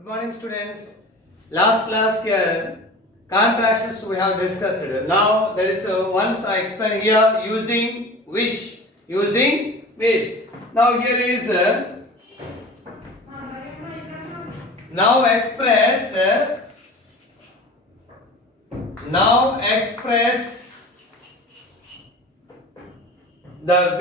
Good morning, students. Last class here, contractions we have discussed. Now that is once I explain here using wish. Using wish. Now here is now express the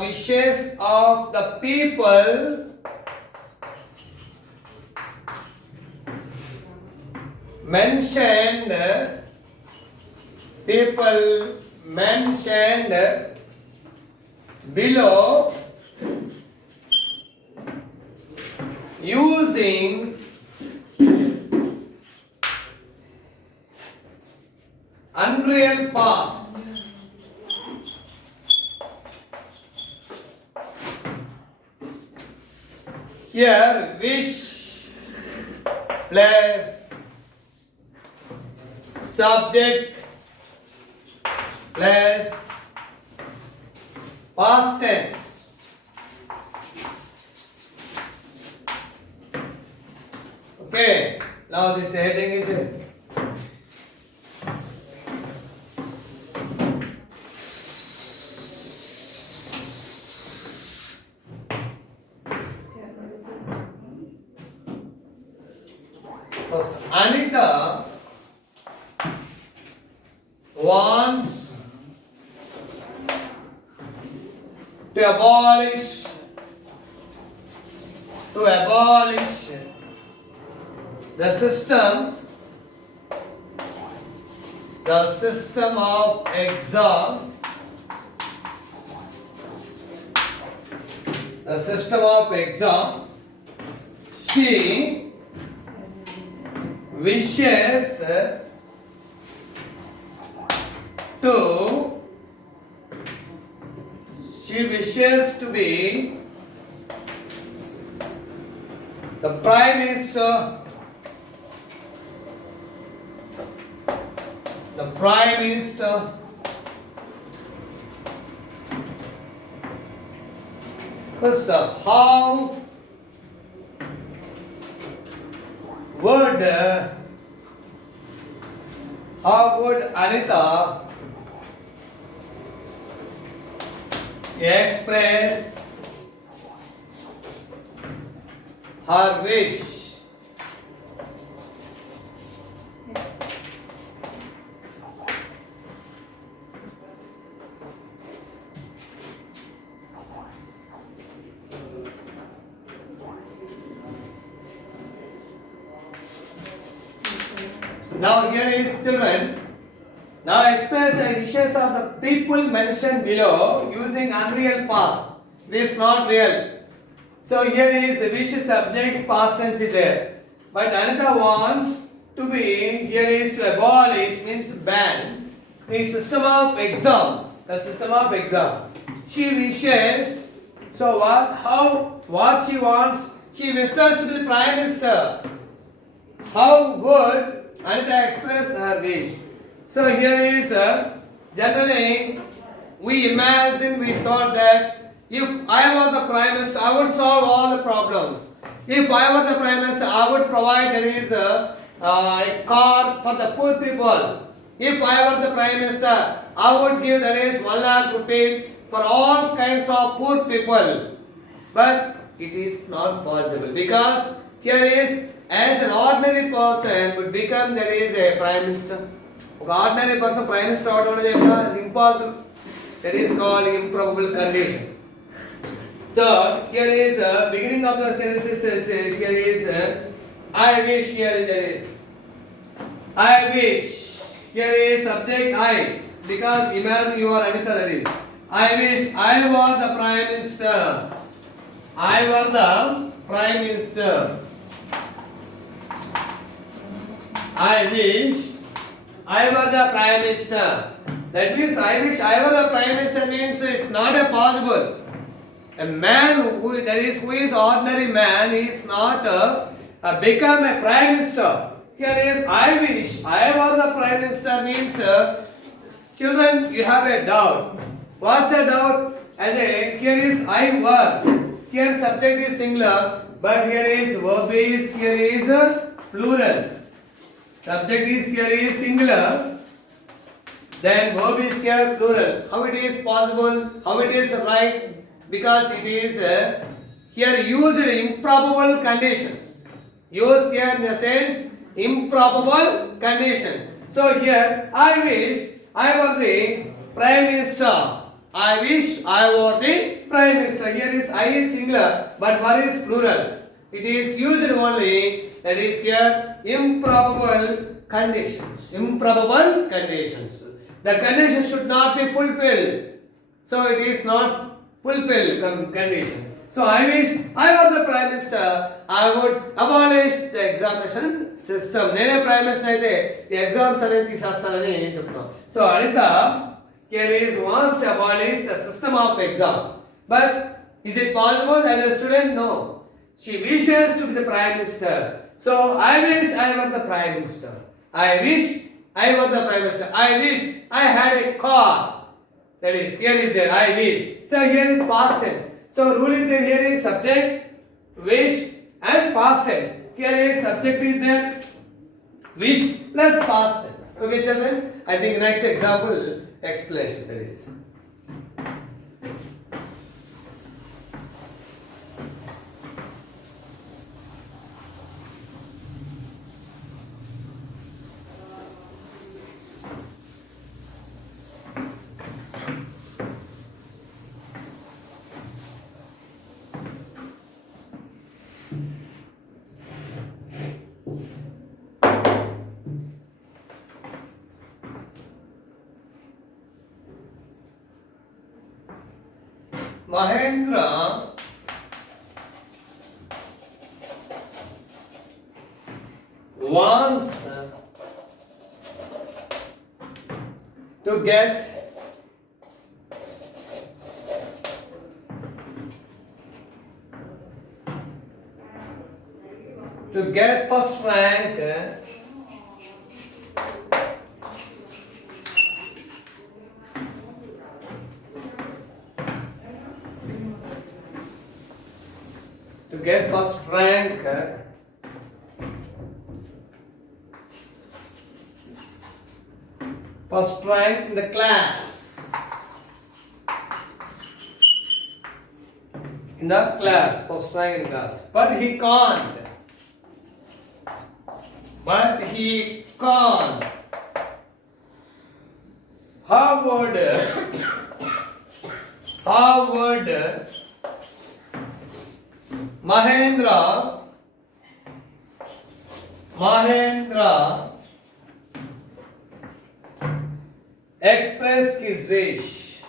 wishes of the people mentioned below using unreal past. Here wish plus subject plus past tense. Okay, now this heading is first. Anita wants to abolish the system of exams. She wishes to be the prime minister First, how would Anita express her wish? Now here is children. Now express the wishes of the people mentioned below using unreal past. This is not real. So here is a wish subject, past tense is there. But Anita wants to be, here is to abolish means ban the system of exams. The system of exam. She wishes. So what she wants? She wishes to be the prime minister. How would Anita express her wish? So here is generally we thought that if I were the prime minister, I would solve all the problems. If I were the prime minister, I would provide a car for the poor people. If I were the prime minister, I would give 1 lakh rupees for all kinds of poor people. But it is not possible because here is as an ordinary person would become a prime minister. An ordinary person prime minister is impossible. That is called improbable condition. So here is beginning of the sentence. Here is I wish. Here it is I wish. Here is subject I, because imagine you are Anita. That is I wish I were the prime minister. I were the prime minister. I wish I were the prime minister. That means I wish I were the prime minister means it's not a possible. A man who is ordinary man is not become a prime minister. Here is I wish I were the prime minister means children, you have a doubt. What's a doubt? A I work. Here subject is singular, but here is verb is plural. Subject is here is singular, then verb is here plural. How it is possible? How it is right? Because it is here used improbable conditions. Used here in the sense improbable condition. So here I wish I were the Prime Minister. I wish I were the Prime Minister. Here is I is singular, but were is plural. It is used only, that is here improbable conditions. Improbable conditions. The condition should not be fulfilled. So it is not fulfilled condition. So I wish I were the Prime Minister. I would abolish the examination system. Nene Prime Minister aithe the exams anedi teesestanani cheptunna. So Anita here is wants to abolish the system of exam. But is it possible as a student? No. She wishes to be the Prime Minister. So I wish I were the Prime Minister. I wish I were the Prime Minister. I wish I had a car. That is, here is there, I wish. So here is past tense. So rule is there, here is subject, wish and past tense. Here is subject is there, wish plus past tense. Okay children, I think next example explanation there is. Mahendra wants to get first rank first rank in the class. First rank in the class. But he can't. How would Mahendra express his wish?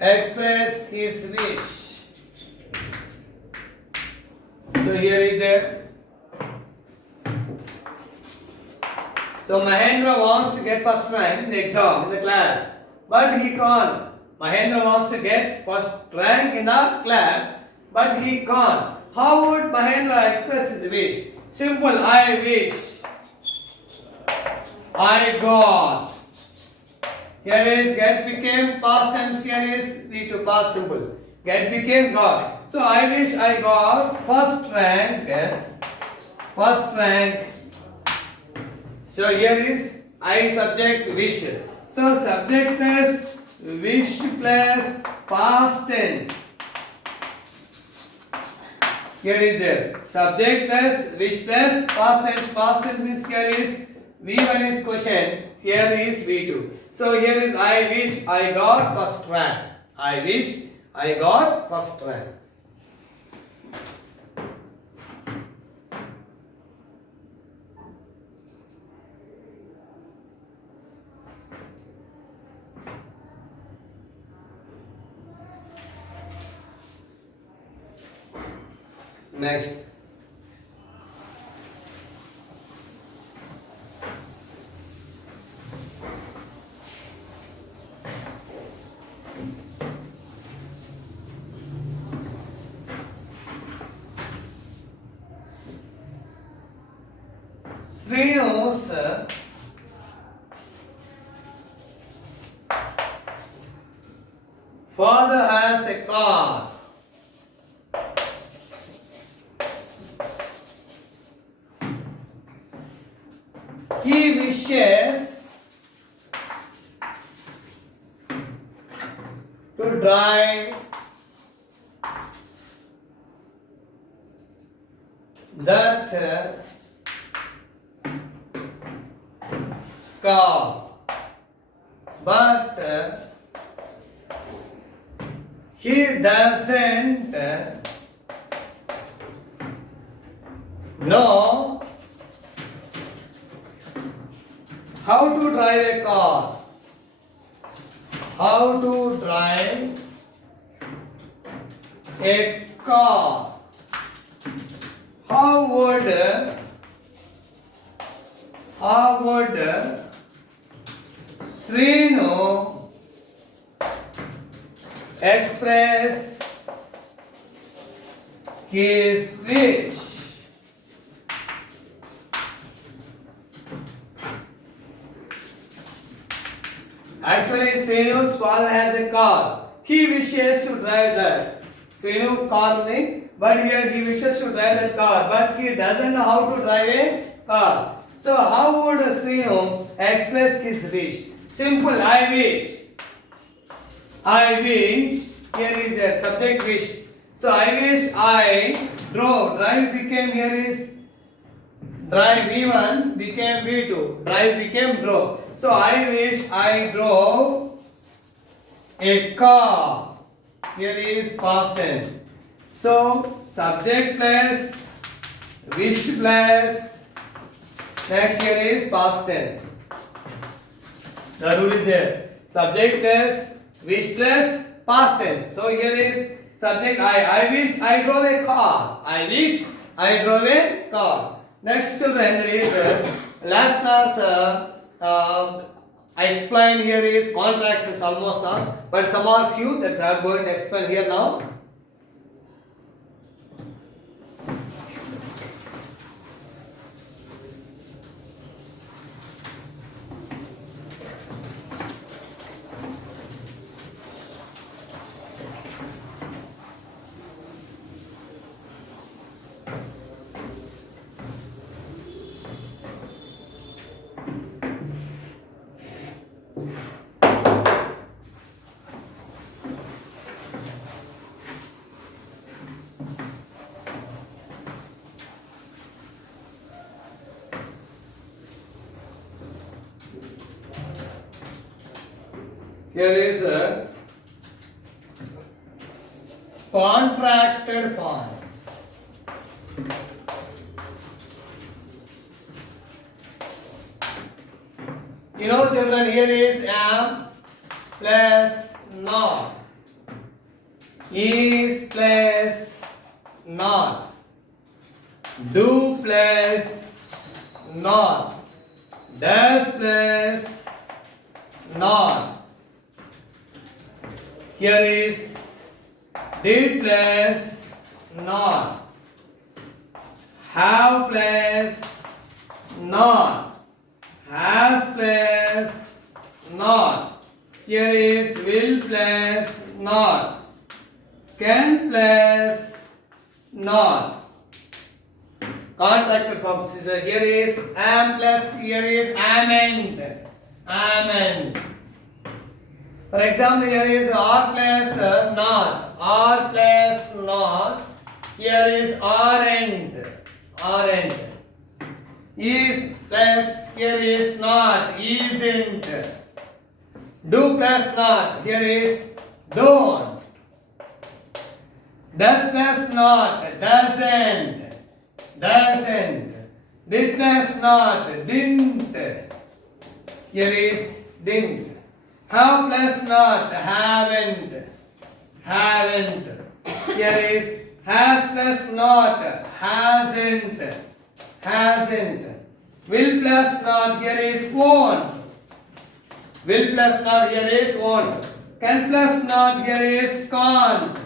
Express his wish. So here is there. So Mahendra wants to get first rank in the exam, in the class, but he can't. Mahendra wants to get first rank in the class, but he can't. How would Mahendra express his wish? Simple, I wish I got. Here is get became past tense, here is V2 past simple. Get became got. So I wish I got first rank. So here is I subject wish. So subject plus wish plus past tense. Here is there. Subject plus wish plus past tense. Past tense means here is V1 is question. Here is V2. So here is I wish I got first rank. I wish I got first rank. Next. Srinu's Father has a car. He wishes to drive that car, but he doesn't know how to drive a car. How to drive a car. How would Srinu express his wish? Actually, Srinu's father has a car. He wishes to drive that. Srinu car nahi, but here he wishes to drive that car, but he doesn't know how to drive a car. So how would Srinu express his wish? Simple, I wish. I wish. Here is the subject wish. So I wish I drove. Drive became, here is drive V1 became V2. Drive became drove. So I wish I drove a car. Here is past tense. So subject plus wish plus next here is past tense. The rule is there. Subject plus wish plus past tense. So here is subject I wish I drove a car. I wish I drove a car. Next children, there is last class I explained here is contractions almost on, but some are few that I am going to explain here now. Here is a contracted forms. You know children, here is am plus not, is plus not, do plus not, does plus not. Here is did plus not, have plus not, has plus not. Here is will plus not, can plus not. Contracted forms. Here is am plus, here is am and. Am and. For example, here is or plus not, or plus not. Here is or and, or and. Is plus, here is not, isn't. Do plus not, here is don't. Does plus not, doesn't, doesn't. Did plus not, didn't. Here is didn't. Have plus not, haven't, haven't. Here is has plus not, hasn't, hasn't. Will plus not, here is won't. Will plus not, here is won't. Can plus not, here is can't.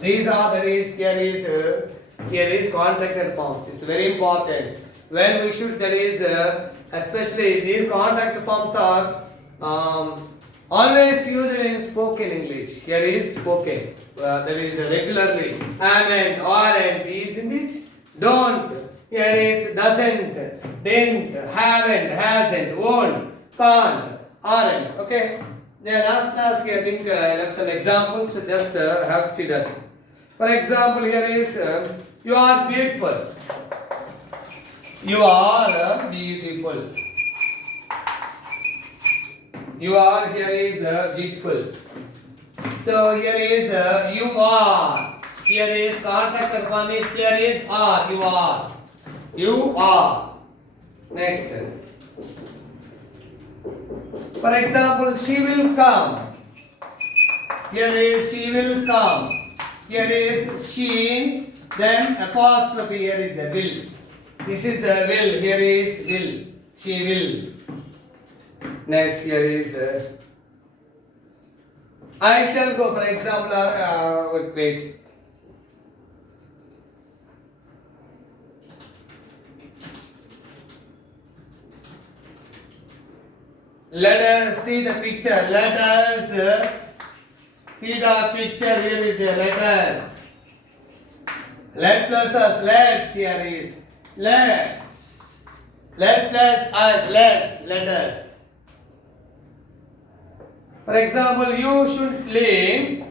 These are that is here is contracted forms. It's very important. When we should, that is especially these contracted forms are Always used in spoken English. Here is spoken. That is regularly. Aren't, aren't, isn't it? Don't. Here is doesn't, didn't, haven't, hasn't, won't, can't, aren't. Okay. The last class I think I left some examples. Just have to see that. For example, here is you are beautiful. You are beautiful. You are, here is beautiful. So here is you are. Here is contact form is, here is are. You are. You are. Next. For example, she will come. Here is she will come. Here is she. Then apostrophe. Here is the will. This is the will. Here is will. She will. Next, here is I shall go. For example, wait. Let us see the picture. Let us see the picture. Here is the let us. Let plus us. Let's. Here is let's. Let plus us. Let's. Let us. For example, you should leave.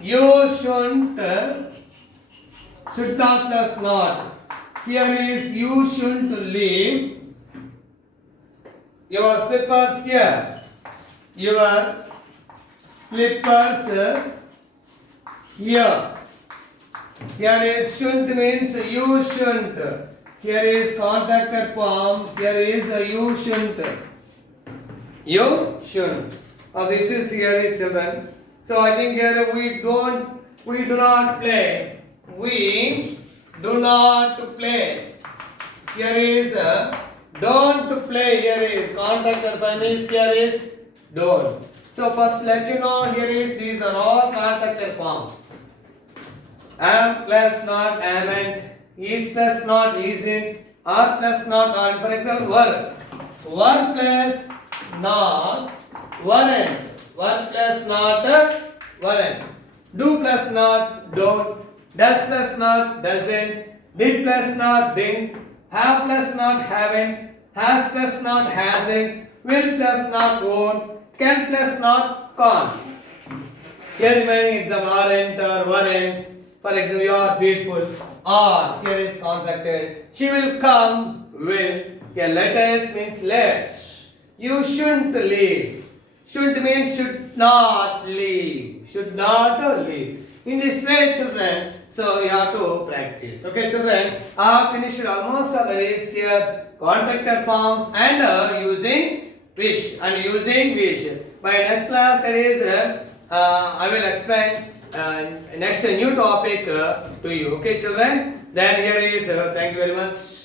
You shouldn't. Should not plus not. Here is you shouldn't leave your slippers here. Your slippers here. Here is shouldn't means you shouldn't. Here is contacted form. Here is you shouldn't. You shouldn't. This is here is children. So I think here we do not play. We do not play. Here is don't play. Here is contact form is, here is don't. So first let you know, here is these are all contacted forms. Am plus not am and is plus not isn't, are plus not are. For example, were plus not weren't. Were plus not weren't. Do plus not don't. Does plus not doesn't. Did plus not didn't. Have plus not haven't. Has plus not hasn't. Will plus not won't. Can plus not can't. Here remaining example aren't or weren't. For example, you are beautiful. Are, here is contracted. She will come, will. Here let us means let's. You shouldn't leave. Should means should not leave. Should not leave. In this way, children, so you have to practice. Okay, children, I have finished almost all the days here. Contacted forms and using wish and using wish. My next class, that is, I will explain next new topic to you. Okay, children. Then here is thank you very much.